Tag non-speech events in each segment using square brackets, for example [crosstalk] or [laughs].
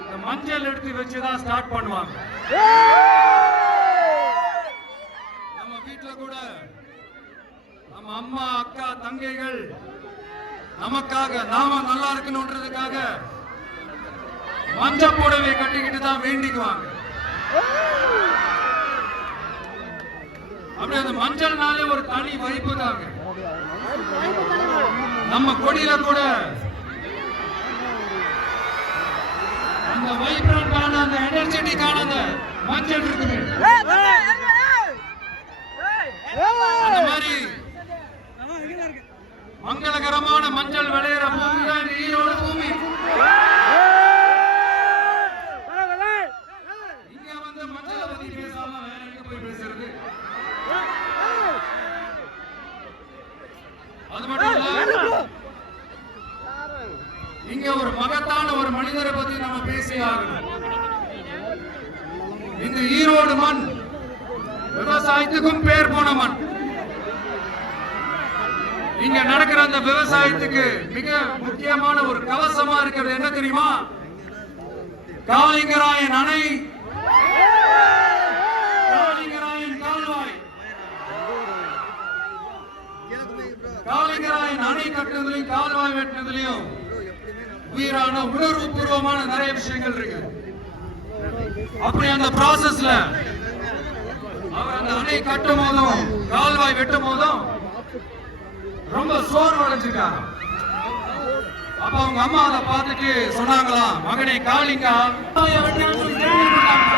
இந்த மஞ்சள் எடுத்து வச்சுதான் ஸ்டார்ட் பண்ணுவாங்க. நம்ம வீட்டுல கூட நம்ம அம்மா அக்கா தங்கைகள் நமக்காக நாம நல்லா இருக்கணும்ன்றதுக்காக மஞ்சள் புடவை கட்டிக்கிட்டு தான் வேண்டிக்குவாங்க. அப்படி அந்த மஞ்சள்னாலே ஒரு தனி வைப்பு தாங்க. நம்ம கொடியில கூட அந்த வைப்ரண்டான அந்த எனர்ஜெட்டிக்கான அந்த மஞ்சள் இருக்குது அந்த மாதிரி மங்களகரமான மஞ்சள் விளையிற பூமி தான் இந்த ஈரோடு பூமி இங்க வந்து மஞ்சளை பத்தி பேசாம வேற எங்க போய் பேசுறது அது மட்டும் இல்ல இங்க ஒரு மகத்தான ஒரு மனிதரை பத்தி நாம பேசி ஆகணும் இந்த ஈரோடு மண் விவசாயத்துக்கும் பேர் போன மண் இங்க நடக்கிற அந்த விவசாயத்துக்கு மிக முக்கியமான ஒரு கவசமா இருக்கிறது என்ன தெரியுமா காளிங்கராயன் அணை காளிங்கராயன் கால்வாய் காளிங்கராயன் அணை நிறைவேற்றினதுலயும் உயிரான உணர்வு பூர்வமான நிறைய விஷயங்கள் இருக்கு. அப்படி அந்த ப்ராசஸ்ல அவர் அந்த அணை கட்டும் போதும் கால்வாய் வெட்டும் போதும் ரொம்ப சோர்வு அடைஞ்சிருக்காங்க அப்ப அவங்க அம்மா அதை பார்த்துட்டு சொன்னாங்களாம் மகனை காளிங்கா கால்வாயை வெட்டணும்னு சொல்லி கேள்விப்பட்டாங்க.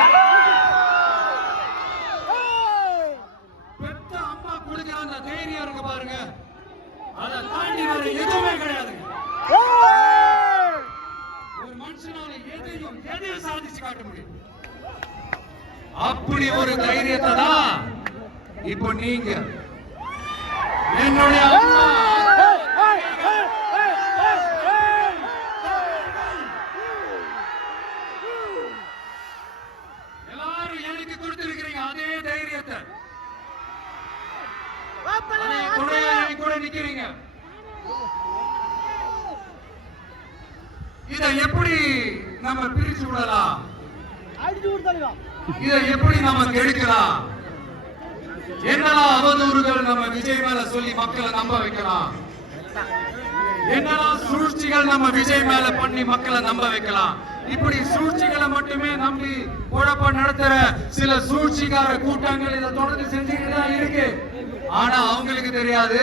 பெத்த அம்மா கொடுக்கிற அந்த தைரியம் இருக்கு பாருங்க அதை தாண்டி வேற எதுவுமே கிடையாது ஒரு மனுஷனால எதையும் எதையும் சாதிச்சு காட்ட முடியும். அப்படி ஒரு தைரியத்தை தான் இப்போ நீங்க. என்னுடைய அம்மா. எல்லாரும் எனக்கு கொடுத்திருக்கிறீங்க அதே தைரியத்தை. அதை துணையா என் கூட நிக்கிறீங்க. இதை எப்படி நம்ம பிரிச்சு விடலாம்? இதை எப்படி நம்ம கெடுக்கலாம்? என்னெல்லாம் அவதூறுகள் நம்ம விஜய் மேல சொல்லி மக்களை நம்ப வைக்கலாம்? என்னெல்லாம் சூழ்ச்சிகள் நம்ம விஜய் மேல பண்ணி மக்களை நம்ப வைக்கலாம்? இப்படி சூழ்ச்சிகளை மட்டுமே நம்பி குழப்பம் நடத்துற சில சூழ்ச்சிகார கூட்டங்கள் இதை தொடர்ந்து செஞ்சுக்கிட்டு தான் இருக்கு. ஆனா அவங்களுக்கு தெரியாது.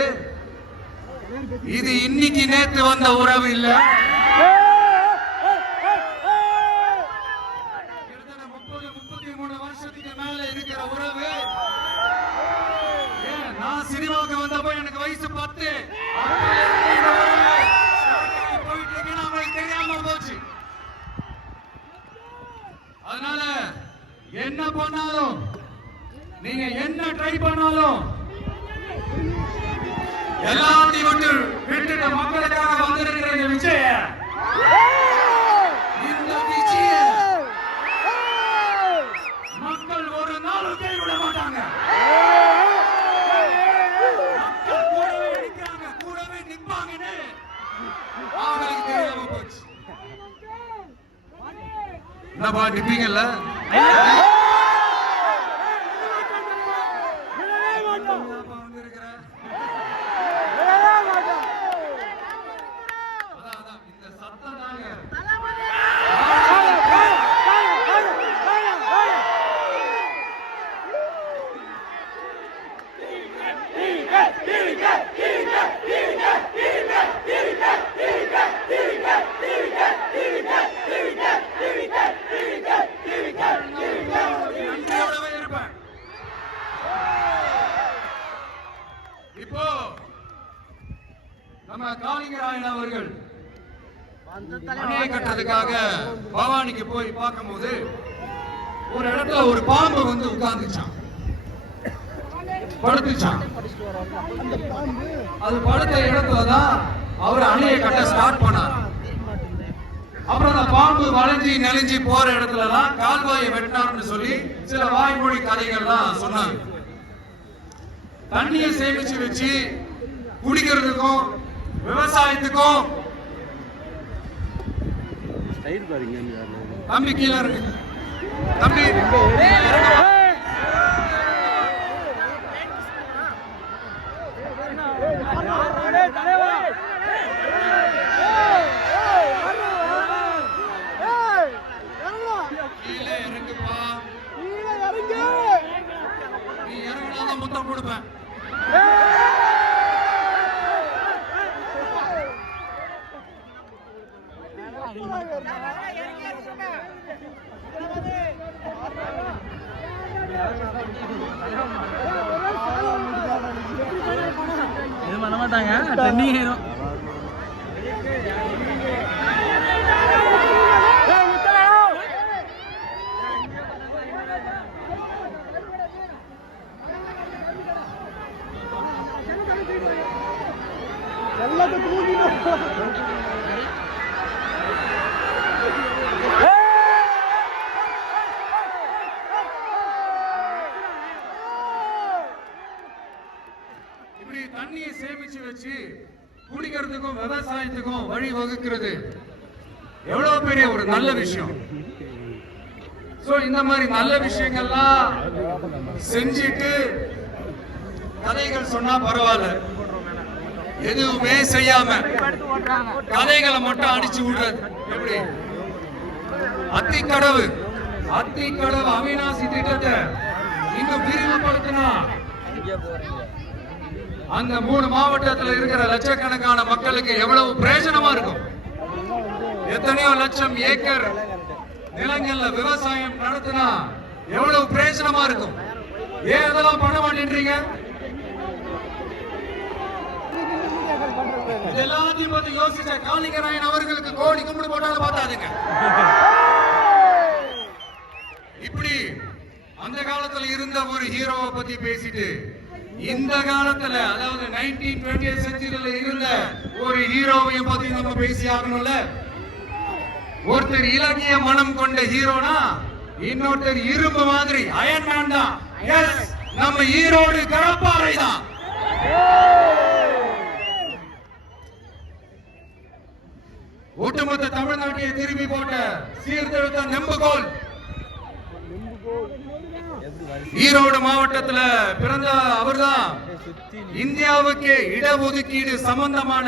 இது இன்னைக்கு நேத்து வந்த உறவு இல்ல கிட்டத்தட்ட முப்பது முப்பத்தி மூணு வருஷத்துக்கு மேல இருக்கிற உறவு. ஏன், நான் சினிமாவுக்கு வந்தப்போ எனக்கு வயசு பத்து அப்ப இருந்து இந்த உறவு start ஆகி போயிட்டு இருக்குன்னு அவங்களுக்கு தெரியாம போச்சு அதனால என்ன பண்ணாலும் நீங்க என்ன ட்ரை பண்ணாலும் எல்லாத்தையும் விட்டு விட்டுட்டு மக்களுக்காக வந்திருக்கிற இந்த விஜய இந்த விஜய மக்கள் ஒரு நாளும் கைவிட மாட்டாங்க மக்கள் கூடவே நிற்கிறாங்க கூடவே நிப்பாங்கன்னு அவங்களுக்கு தெரியாம போச்சு என்னப்பா நிப்பீங்கல்ல என்னப்பா வந்திருக்கிற? அதான், அதான், இந்த சத்தம் தாங்க. நன்றியோடவே இருப்பேன். இப்போ நம்ம காளிங்கராயன் அவர்கள் அணையை கட்டுறதுக்காக பவானிக்கு போய் பார்க்கும்போது ஒரு இடத்துல ஒரு பாம்பு வந்து உட்கார்ந்துச்சான் படுத்துச்சான் அது படுத்த இடத்துல தான் அவர் அணையை கட்ட ஸ்டார்ட் பண்ணார். அப்புறம் அந்த பாம்பு வளைஞ்சி நெளிஞ்சு போற இடத்துல எல்லாம் கால்வாயை வெட்டினார்னு சொல்லி சில வாய்மொழி கதைகள்லாம் சொன்னாங்க. தண்ணியை சேமிச்சு வச்சு குடிக்கிறதுக்கும் விவசாயத்துக்கும் தம்பி கீழே இருக்கு. தம்பி. எதுவும் பண்ண மாட்டாங்க. ட்ரெண்டிங் ஆயிரும் இப்படி தண்ணியை சேமிச்சு வச்சு குடிக்கிறதுக்கும் விவசாயத்துக்கும் வழி வகுக்கிறது எவ்வளவு பெரிய ஒரு நல்ல விஷயம் சோ இந்த மாதிரி நல்ல விஷயங்கள்லாம் செஞ்சுட்டு கதைகள் சொன்னா பரவாயில்ல. எதுவுமே செய்யாம கதைகளை மட்டும் அடிச்சு விடுறது. எப்படி? அத்திக்கடவு. அத்திக்கடவு அவினாசி திட்டத்தை இங்க விரிவுபடுத்தினா அந்த மூணு மாவட்டத்தில் இருக்கிற லட்சக்கணக்கான மக்களுக்கு எவ்வளவு பிரயோஜனமா இருக்கும்? எத்தனையோ லட்சம் ஏக்கர் நிலங்கள்ல விவசாயம் நடத்தினா எவ்வளவு பிரயோஜனமா இருக்கும்? ஏன் அதெல்லாம் பண்ண மாட்டேன்றீங்க? எல்லாத்தையும் பத்தி யோசிச்ச காளிங்கராயன் அவர்களுக்கு கோடி கும்பிடு போட்டாலும் பார்த்தாதுங்க. இப்படி அந்த காலத்துல இருந்த ஒரு ஹீரோவை பத்தி பேசிட்டு இந்த காலத்துல அதாவது நைன்டீன் டுவெண்ட்டி செஞ்சுரியில இருந்த ஒரு ஹீரோவையும் பத்தி நம்ம பேசி ஆகணும்ல ஒருத்தர் இலக்கிய மனம் கொண்ட ஹீரோனா இன்னொருத்தர் இரும்பு மாதிரி அயன்மேன் தான். எஸ் நம்ம ஈரோடு கடப்பாறை தான். ஒட்டுமொத்த தமிழ்நாட்டையே திரும்பி போட்ட சீர்திருத்த நெம்புகோல். ஈரோடு மாவட்டத்துல பிறந்த அவர்தான். இந்தியாவுக்கு இடஒதுக்கீடு சம்பந்தமான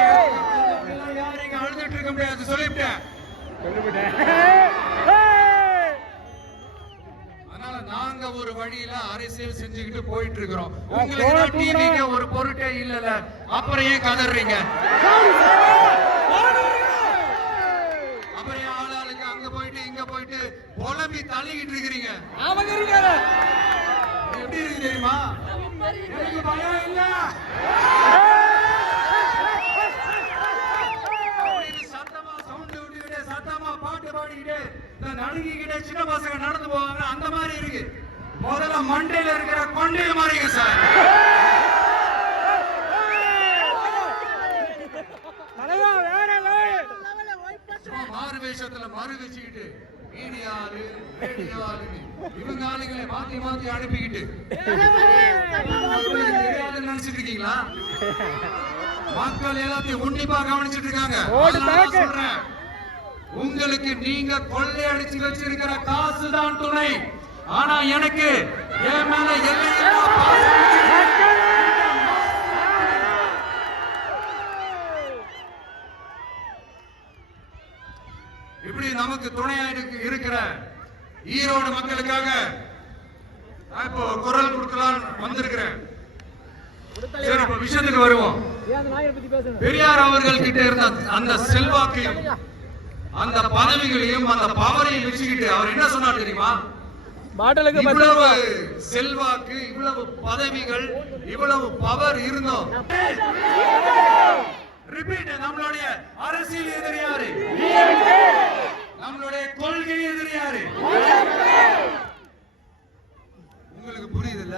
இருக்க முடியாது சொல்லிவிட்டேன். அதனால நாங்க ஒரு வழியில அரசியல் செஞ்சுக்கிட்டு போயிட்டு இருக்கிறோம் உங்களுக்கு டிவிக்கு ஒரு பொருட்டே இல்லல அப்புறம் ஏன் கதறீங்க? அப்புறம் ஆளாளுக்கு அங்க போயிட்டு இங்க போயிட்டு புலம்பி தள்ளிக்கிட்டு இருக்கிறீங்க? எப்படி இருக்கு தெரியுமா? எனக்கு பயம் இல்ல. பாட்டு பாடிக்கிட்டு இந்த நடுங்கிக்கிட்டு சின்ன பசங்க நடந்து போவாங்க. அந்த மாதிரி இருக்கு. முதல்ல மண்டையில இருக்கிற கொண்டைய மாறிங்க சார். சும்மா மாறு வேஷத்துல மறு வச்சுக்கிட்டு மீடியா ஆளு ரேடியோ ஆளுன்னு இவங்க ஆளுங்களை மாத்தி மாத்தி அனுப்பிக்கிட்டு. நினைச்சிட்டு இருக்கீங்களா? மக்கள் எல்லாத்தையும் உன்னிப்பா கவனிச்சிட்டு இருக்காங்க. சொல்றேன். உங்களுக்கு நீங்க கொள்ளையடிச்சு வச்சிருக்கிற காசு தான் துணை. ஆனா எனக்கு என் மேல. இப்படி நமக்கு துணையா இருக்கு- இருக்கிற ஈரோடு மக்களுக்காக இப்போ குரல் கொடுக்கலாம் வந்திருக்கிறேன். விஷயத்துக்கு வருவோம். பெரியார் அவர்கள் கிட்ட இருந்த அந்த செல்வாக்கையும் அந்த பதவிகளையும் அந்த பவரையும் வச்சுக்கிட்டு அவர் என்ன சொன்னார் தெரியுமா? இவ்வளவு செல்வாக்கு இவ்வளவு பதவிகள் இவ்வளவு பவர் இருந்தோம். ரிப்பீட் நம்மளுடைய அரசியல் எதிரி யாரு? நம்மளுடைய கொள்கை எதிரி யாரு? உங்களுக்கு புரியுது. இல்ல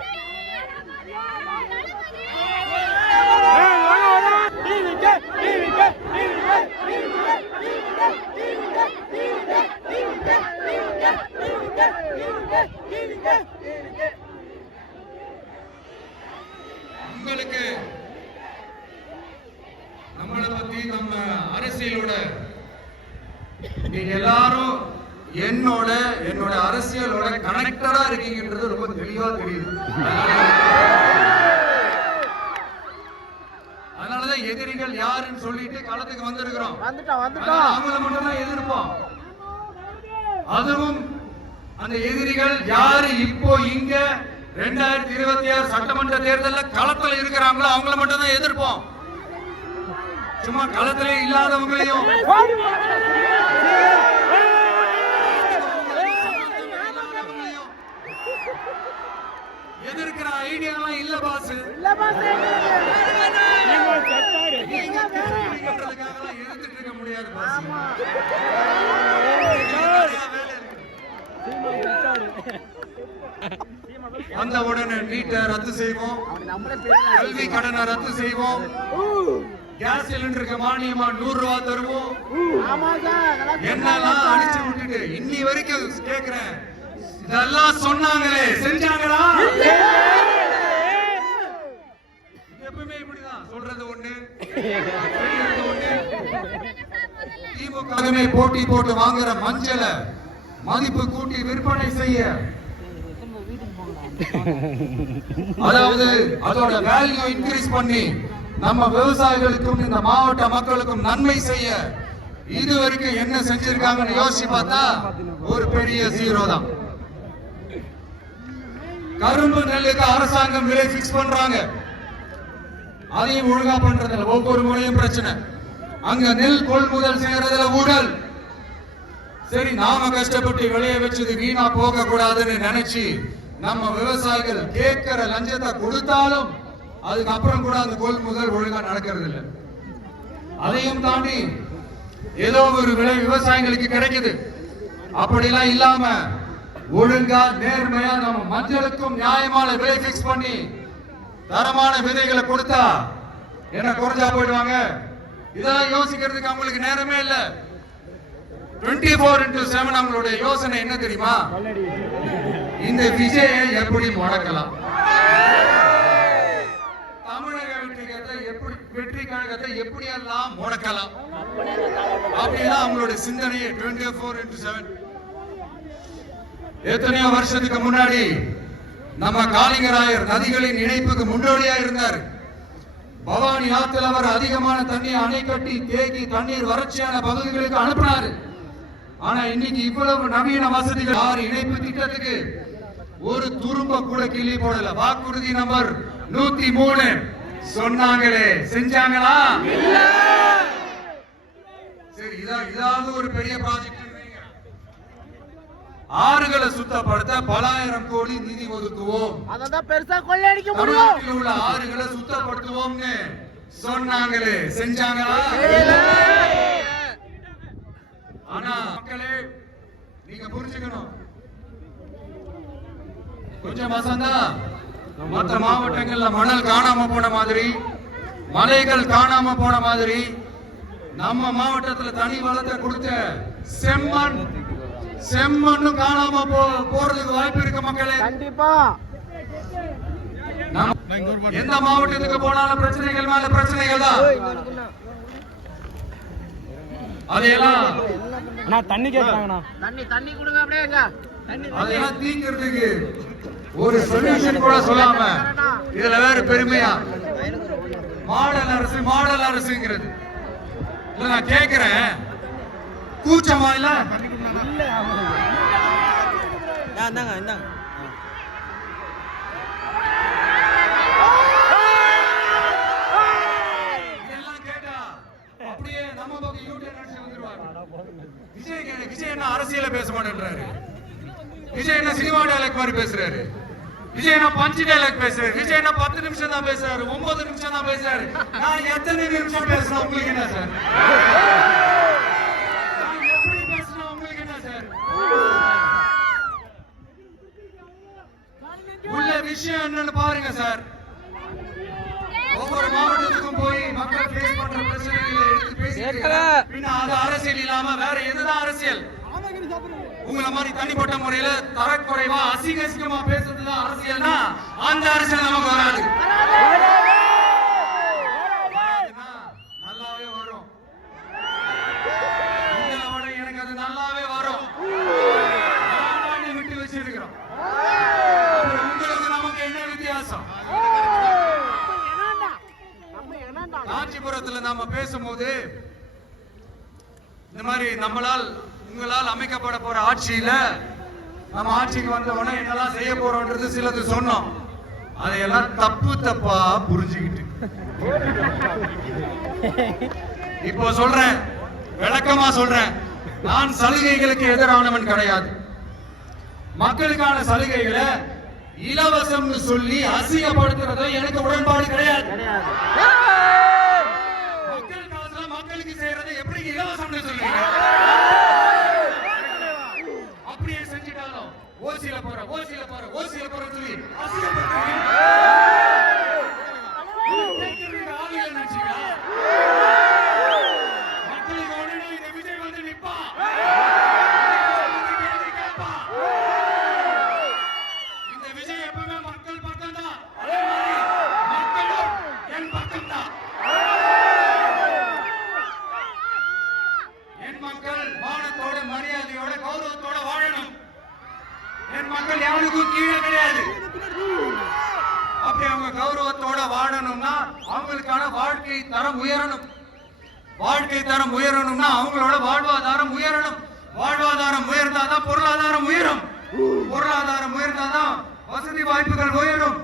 தெளிவா தெரியுது. அதனாலதான் எதிரிகள் யாருன்னு சொல்லிட்டு களத்துக்கு வந்திருக்கிறோம். அவங்கள மட்டும் தான் எதிர்ப்போம். அதுவும் அந்த எதிரிகள் யாரு இப்போ இங்க ரெண்டாயிரத்தி இருபத்தி ஆறு சட்டமன்ற தேர்தல்ல களத்துல இருக்கிறாங்களோ அவங்கள மட்டும் தான் எதிர்ப்போம். சும்மா களத்திலே இல்லாதவங்களையும் எதிர்க்கிற ஐடியா எல்லாம் இல்ல பாஸ் இல்ல பாஸ் எதிர்த்துட்டு இருக்க முடியாது பாஸ் ஆமா நிறைய வேலை இருக்கு. வந்த உடனே நீட்டை ரத்து செய்வோம். கல்வி கடனை ரத்து செய்வோம். கேஸ் சிலிண்டருக்கு மானியமா நூறு ரூபா தருவோம். என்னெல்லாம் அடிச்சு விட்டுட்டு இன்னி வரைக்கும் கேக்குறேன். இதெல்லாம் சொன்னாங்களே செஞ்சாங்களா எப்பவுமே இப்படிதான் சொல்றது ஒண்ணு செய்யறது ஒண்ணு திமுகவுமே போட்டி போட்டு வாங்குற மஞ்சளை மதிப்பு கூட்டி விற்பனை செய்ய. அதாவது அதோட வேல்யூ இன்க்ரீஸ் பண்ணி நம்ம விவசாயிகளுக்கும் இந்த மாவட்ட மக்களுக்கும் நன்மை செய்ய இது வரைக்கும் என்ன செஞ்சிருக்காங்கன்னு யோசிச்சு பார்த்தா ஒரு பெரிய ஜீரோ தான். கரும்பு நெல்லுக்கு அரசாங்கம் விலை பிக்ஸ் பண்றாங்க. அதையும் ஒழுங்கா பண்றதில்ல. ஒவ்வொரு முறையும் பிரச்சனை. அங்க நெல் கொள்முதல் செய்யறதுல ஊழல். சரி நாம கஷ்டப்பட்டு விளைய வச்சது வீணா போக கூடாதுன்னு நினைச்சு நம்ம விவசாயிகள் கேட்கிற லஞ்சத்தை கொடுத்தாலும் அதுக்கப்புறம் கூட அந்த கொள்முதல் ஒழுங்கா நடக்கிறது இல்லை அதையும் தாண்டி ஏதோ ஒரு விலை விவசாயிகளுக்கு கிடைக்குது. அப்படிலாம் இல்லாம ஒழுங்கா நேர்மையா நம்ம மஞ்சளுக்கும் நியாயமான விலை பிக்ஸ் பண்ணி தரமான விதைகளை கொடுத்தா என்ன குறைஞ்சா போயிடுவாங்க இதெல்லாம் யோசிக்கிறதுக்கு அவங்களுக்கு நேரமே இல்ல. 24 ஃபோர் இன்டூ செவன் அவங்களுடைய யோசனை என்ன தெரியுமா? இந்த விஜயை எப்படி முடக்கலாம்? தமிழக வெற்றிகரத்தை எப்படி வெற்றி கழகத்தை எப்படி எல்லாம் முடக்கலாம்? அப்படின்னா அவங்களுடைய சிந்தனையை 24 ஃபோர் இன்டூ செவன் எத்தனையோ வருஷத்துக்கு முன்னாடி நம்ம காளிங்கராயர் நதிகளின் இணைப்புக்கு முன்னோடியா இருந்தார். பவானி ஆத்துல அவர் அதிகமான தண்ணி அணை கட்டி தேக்கி தண்ணீர் வறட்சியான பகுதிகளுக்கு அனுப்பினாரு. ஆனா இன்னைக்கு இவ்வளவு நவீன வசதிகள் ஆறு இணைப்பு திட்டத்துக்கு ஒரு துரும்ப கூட கிளி போடல. வாக்குறுதி நம்பர் நூத்தி மூணு. சொன்னாங்களே. செஞ்சாங்களா? சரி இதா இதாவது ஒரு பெரிய ப்ராஜெக்ட் ஆறுகளை சுத்தப்படுத்த பலாயிரம் கோடி நிதி ஒதுக்குவோம். அததான் பெருசா கொள்ளையடிக்க முடியும். உள்ள ஆறுகளை சுத்தப்படுத்துவோம்னு சொன்னாங்களே. செஞ்சாங்களா? ஆனா மக்களே நீங்க புரிஞ்சுக்கணும். கொஞ்சம் வசந்தா மற்ற மாவட்டங்கள்ல மணல் காணாம போன மாதிரி மலைகள் காணாம போன மாதிரி நம்ம மாவட்டத்துல தனி வளத்தை கொடுத்த செம்மண் செம்மண்ணும் காணாம போ போறதுக்கு வாய்ப்பு இருக்கு மக்களே. கண்டிப்பா. எந்த மாவட்டத்துக்கு போனாலும் பிரச்சனைகள் மேல பிரச்சனைகள் தான். அதையெல்லாம் அண்ணா தண்ணி கேட்குறாங்கண்ணா தண்ணி தண்ணி கொடுங்க அப்படியே எங்க தீர்க்கிறதுக்கு ஒரு சொல்யூஷன் கூட சொல்லாம இதுல வேற பெருமையா? மாடல் அரசு மாடல் அரசுங்கிறது. இல்ல நான் கேக்குறேன். கூச்சமா இல்ல? இந்தாங்க இந்தாங்க. நம்ம பக்கம் யூடியூப் நடிச்சு வந்துருவாங்க விஜய் கே- விஜய் என்ன அரசியல பேச மாட்டேன்றாரு விஜய் என்ன சினிமா டைலாக் மாதிரி பேசுறாரு விஜய் என்ன பஞ்சு டைலாக் பேசுறாரு விஜய் என்ன பத்து நிமிஷம் தான் பேசுறாரு ஒன்பது நிமிஷம் தான் பேசுறாரு நான் எத்தனை நிமிஷம் பேசுறேன் உங்களுக்கு என்ன சார் விஷயம் என்னன்னு பாருங்க சார். ஒவ்வொரு மாவட்டத்துக்கும் போய் மக்கள் ஃபேஸ் பண்ற பிரச்சனைகளை எடுத்து பேசிட்டு. பின்ன அது அரசியல் இல்லாம வேற எதுதான் அரசியல்? உங்களை மாதிரி தனிப்பட்ட முறையில தரக்குறைவா அசிங்க அசிங்கமா பேசுறதுதான் அரசியல்னா அந்த அரசியல் நமக்கு வராது வராதுன்னா நல்லாவே வரும் உங்களை விட எனக்கு அது நல்லாவே வரும் நானே விட்டு வச்சிருக்கிறோம் அப்புறம் உங்களுக்கு நமக்கு என்ன வித்தியாசம் என்னடா நம்ம என்னடா காஞ்சிபுரத்துல நாம பேசும்போது இந்த மாதிரி நம்மளால் உங்களால் அமைக்கப்பட போற ஆட்சியில நம்ம ஆட்சிக்கு வந்த உடனே என்னெல்லாம் செய்ய போறோம்ன்றது சிலது சொன்னோம். அதையெல்லாம் தப்பு தப்பா புரிஞ்சுக்கிட்டு. இப்போ சொல்றேன் விளக்கமா சொல்றேன். நான் சலுகைகளுக்கு எதிரானவன் கிடையாது. மக்களுக்கான சலுகைகளை இலவசம்னு சொல்லி அசிங்கப்படுத்துறத எனக்கு உடன்பாடு கிடையாது. ஓசியில போற ஓசியில போற ஓசி போற சொல்லி அசிங்கப்படுத்துறீங்க. கேட்கறதுக்கு ஆள் இல்லைன்னு நினைச்சீங்களா? மக்களுக்கு உடனே இந்த விஜய் வந்து நிப்பான். வந்து கேள்வி கேட்பான். இந்த விஜய் எப்பவுமே மக்கள் பக்கம்தான். அதே மாதிரி மக்களும் என் பக்கம்தான். என் மக்கள் மானத்தோட மரியாதையோட கௌரவத்தோட வாழணும் என் மக்கள் யாருக்கும் கீழே கிடையாது அப்படி அவங்க கௌரவத்தோட வாழணும்னா அவங்களுக்கான வாழ்க்கை தரம் உயரணும் வாழ்க்கை தரம் உயரணும்னா அவங்களோட வாழ்வாதாரம் உயரணும் வாழ்வாதாரம் உயர்ந்தாதான் பொருளாதாரம் உயரும் பொருளாதாரம் உயர்ந்தாதான் வசதி வாய்ப்புகள் உயரும்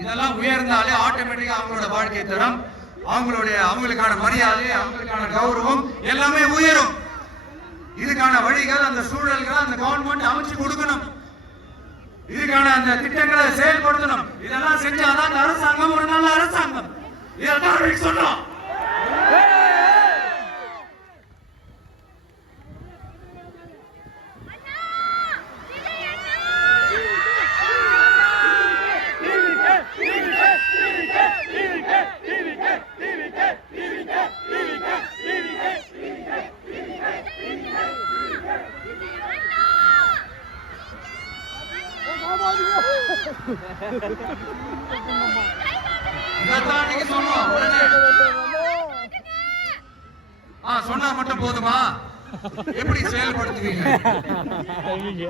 இதெல்லாம் உயர்ந்தாலே ஆட்டோமேட்டிக்கா அவங்களோட வாழ்க்கை தரம் அவங்களுடைய அவங்களுக்கான மரியாதை அவங்களுக்கான கௌரவம் எல்லாமே உயரும். இதுக்கான வழிகள் அந்த சூழல்களை அந்த கவர்மெண்ட் அமைச்சு கொடுக்கணும். இதுக்கான அந்த திட்டங்களை செயல்படுத்தணும். இதெல்லாம் செஞ்சாதான் அந்த அரசாங்கம் ஒரு நல்ல அரசாங்கம். இதான் சொல்றோம் சொன்னோம் இதைத்தான் அன்னைக்கு சொன்னோம் உடனே ஆ சொன்னா மட்டும் போதுமா? எப்படி செயல்படுத்துவீங்க?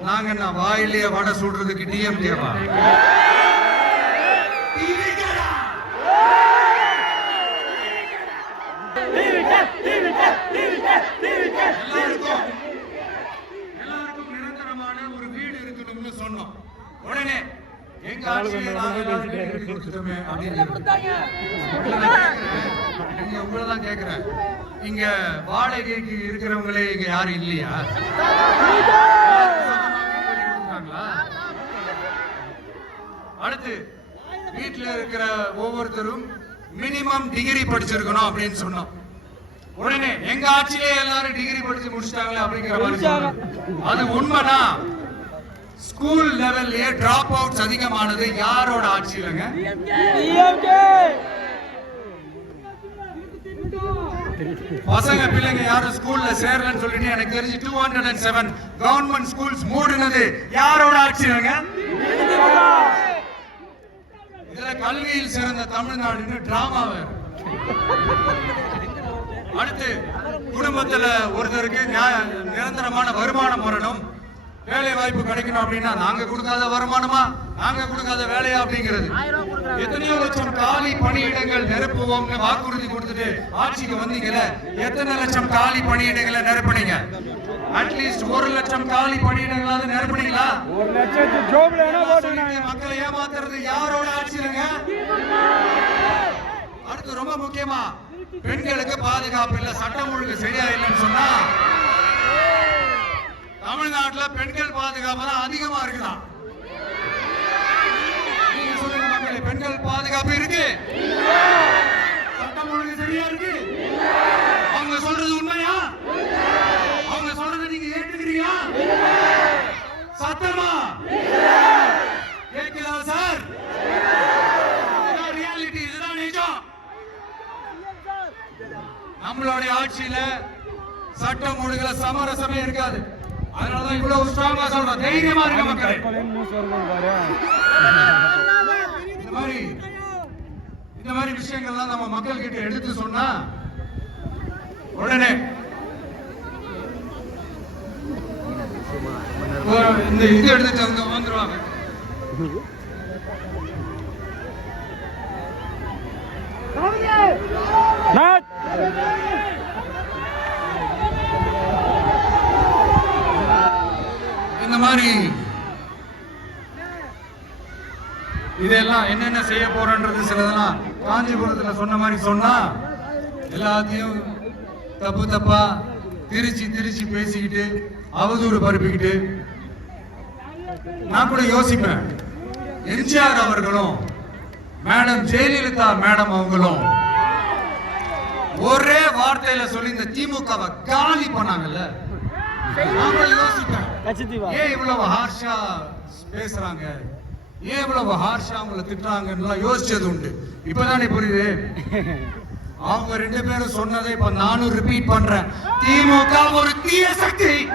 [laughs] நாங்க என்ன வாயிலேயே வடை சுடுறதுக்கு டிஎம்கேவா எல்லாருக்கும் எல்லாருக்கும் நிரந்தரமான ஒரு வீடு இருக்கணும்னு சொன்னோம் உடனே எங்க ஆட்சியில நாங்க எல்லாரும் வீடு கட்டி கொடுத்துட்டோமே அப்படின்னு உங்களை கேக்குறேன். இங்க உங்களை தான் கேக்குறேன். இங்க வாடகைக்கு இருக்கிறவங்களே இங்க யாரும் இல்லையா? அடுத்து வீட்டுல இருக்கிற ஒவ்வொருத்தரும் மினிமம் டிகிரி படிச்சிருக்கணும் அப்படின்னு சொன்னோம். உடனே எங்க ஆட்சியிலே எல்லாரும் டிகிரி படிச்சு முடிச்சிட்டாங்களே அப்படிங்கிற மாதிரி. அது உண்மைதான் ஸ்கூல் லெவல்லயே டிராப் அவுட்ஸ் அதிகமானது யாரோட ஆட்சியிலங்க பசங்க பிள்ளைங்க யாரும் ஸ்கூல்ல சேரலன்னு சொல்லிட்டு எனக்கு தெரிஞ்சு two hundred and seven government schools மூடுனது யாரோட ஆட்சியிலங்க இதுல கல்வியில் சிறந்த தமிழ்நாடுன்னு டிராமா அடுத்து குடும்பத்துல ஒருத்தருக்கு நிரந்தரமான வருமானம் வரணும். வேலை வாய்ப்பு கிடைக்கணும் அப்படின்னா நாங்க கொடுக்காத வருமானமா? நாங்க கொடுக்காத வேலையா அப்படிங்கிறது. எத்தனையோ லட்சம் காலி பணியிடங்கள் நிரப்புவோம்னு வாக்குறுதி கொடுத்துட்டு ஆட்சிக்கு வந்தீங்கல்ல. எத்தனை லட்சம் காலி பணியிடங்களை நிரப்புனீங்க? அட்லீஸ்ட் ஒரு லட்சம் காலி பணியிடங்களாவது நிரப்புனீங்களா? ஒரு சொல்லிட்டு மக்களை ஏமாத்துறது யாரோட ஆட்சியிலங்க அடுத்து ரொம்ப முக்கியமா பெண்களுக்கு பாதுகாப்பு இல்ல சட்டம் ஒழுங்கு சரியா இல்லைன்னு சொன்னா தமிழ்நாட்டில் பெண்கள் பாதுகாப்பு தான் அதிகமா இருக்குதான் பெண்கள் பாதுகாப்பு இருக்கு? சட்டம் ஒழுங்கு சரியா இருக்கு? அவங்க சொல்றது உண்மையா? அவங்க சொல்றதை நீங்க ஏற்றுக்கிறீங்களா சத்தமா? கேட்குதா சார்? ரியாலிட்டி இதுதான் நிஜம். நம்மளுடைய ஆட்சியில சட்டம் ஒழுங்குல சமரசமே இருக்காது. அதனாலதான் இவ்வளவு ஸ்ட்ராங்கா சொல்றோம் தைரியமா இருக்க மக்களே. நியூஸ் வருது இந்த மாதிரி இந்த மாதிரி விஷயங்கள்லாம் நம்ம மக்கள் கிட்ட எடுத்து சொன்னா உடனே இந்த இது எடுத்துட்டு அவங்க வந்துருவாங்க நாட் இந்த மாதிரி இதெல்லாம் என்னென்ன செய்ய போறோன்றது சிலதெல்லாம் காஞ்சிபுரத்துல சொன்ன மாதிரி சொன்னா எல்லாத்தையும் தப்பு தப்பா திருச்சி திருச்சி பேசிக்கிட்டு அவதூறு பரப்பிக்கிட்டு. நான் கூட யோசிப்பேன். எம்ஜிஆர் அவர்களும் மேடம் ஜெயலலிதா மேடம் அவங்களும் ஒரே வார்த்தையில சொல்லி இந்த திமுகவை காலி பண்ணாங்கல்ல. யோசிப்பேன். ஏன் இவ்வளவு ஹார்ஷா பேசுறாங்க? ஏன் இவ்வளவு ஹார்ஷா அவங்கள திட்டுறாங்கன்னு யோசிச்சது உண்டு. இப்பதானே புரியுது? அவங்க ரெண்டு பேரும் சொன்னதை இப்ப நானும் ரிப்பீட் பண்றேன். திமுக ஒரு தீய சக்தி.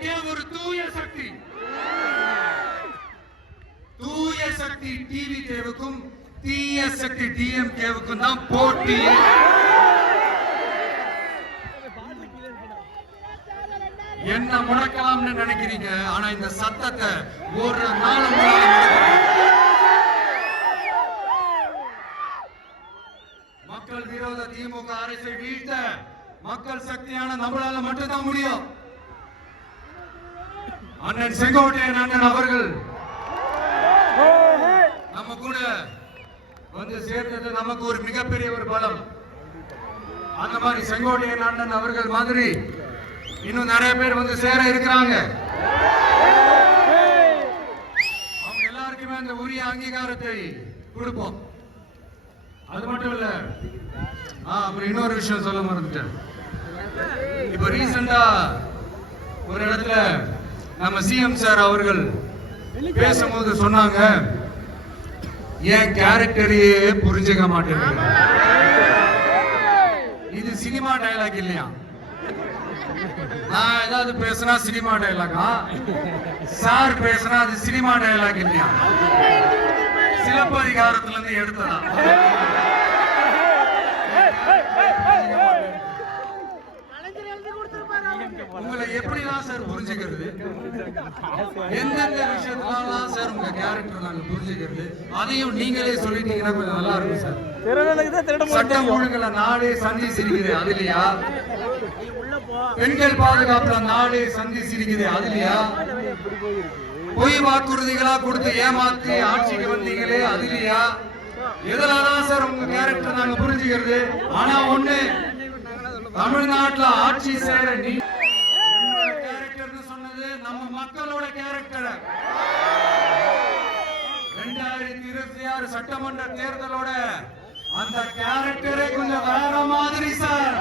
டிவிகே ஒரு தூய சக்தி? தூய சக்தி டிவிகேவுக்கும் தீய சக்தி டிஎம்கேவுக்கும் தான் போட்டி. என்ன முடக்கலாம்னு நினைக்கிறீங்க? ஆனா இந்த சத்தத்தை ஒரு நாள் மக்கள் விரோத திமுக அரசை வீழ்த்த மக்கள் சக்தியான நம்மளால மட்டும்தான் முடியும். அண்ணன் செங்கோட்டையன் அண்ணன் அவர்கள். நம்ம கூட வந்து சேர்ந்தது நமக்கு ஒரு மிகப்பெரிய ஒரு பலம். அந்த மாதிரி செங்கோட்டையன் அண்ணன் அவர்கள் மாதிரி இன்னும் நிறைய பேர் வந்து சேர இருக்கிறாங்க. அவங்க எல்லாருக்குமே அந்த உரிய அங்கீகாரத்தை கொடுப்போம். அது மட்டும் இல்ல ஆ அப்புறம் இன்னொரு விஷயம் சொல்ல மறந்துட்டேன். இப்ப ரீசெண்டா ஒரு இடத்துல நம்ம சிஎம் சார் அவர்கள் பேசும்போது சொன்னாங்க என் கேரக்டரையே புரிஞ்சுக்க மாட்டேங்க இது சினிமா டயலாக் இல்லையா? நான் ஏதாவது பேசினா சினிமா டைலாகா சார் பேசினா அது சினிமா டயலாக் இல்லையா? சிலப்பதிகாரத்துல இருந்து எடுத்ததா? உங்களை எப்படிலாம் சார் புரிஞ்சுக்கிறது? எந்தெந்த விஷயத்துலாம் சார் உங்க கேரக்டர் நாங்க புரிஞ்சுக்கிறது? அதையும் நீங்களே சொல்லிட்டீங்கன்னா கொஞ்சம் நல்லா இருக்கும் சார். சட்டம் ஒழுங்குல நாடே சந்தி சிரிக்குது அது இல்லையா? பெண்கள் பாதுகாப்புல நாடே சந்தி சிரிக்குது அது இல்லையா? பொய் வாக்குறுதிகளா கொடுத்து ஏமாத்தி ஆட்சிக்கு வந்தீங்களே அது இல்லையா? இதெல்லாம் சார் உங்க கேரக்டர் நாங்க புரிஞ்சுக்கிறது? ஆனா ஒண்ணு தமிழ்நாட்டுல ஆட்சி சேர நீ மக்களோட கேரக்டர் ரெண்டாயிரத்தி இருபத்தி ஆறு சட்டமன்ற தேர்தலோட அந்த கேரக்டரை கொஞ்சம் வேற மாதிரி சார்